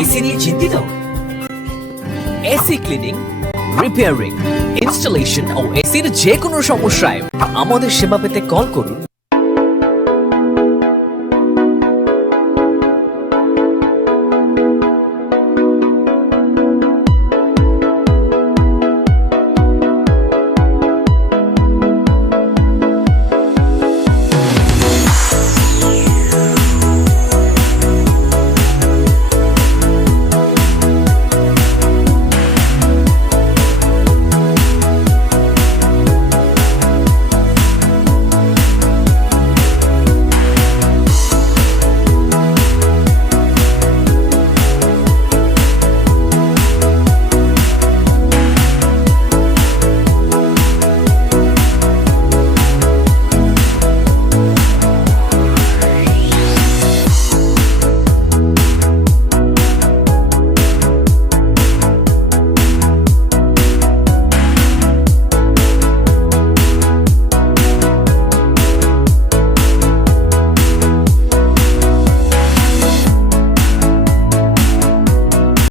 AC নিয়ে চিন্তিত? AC cleaning, repairing, installation ও এসির যে কোনো সমস্যায় আমাদের সেবা পেতে কল করুন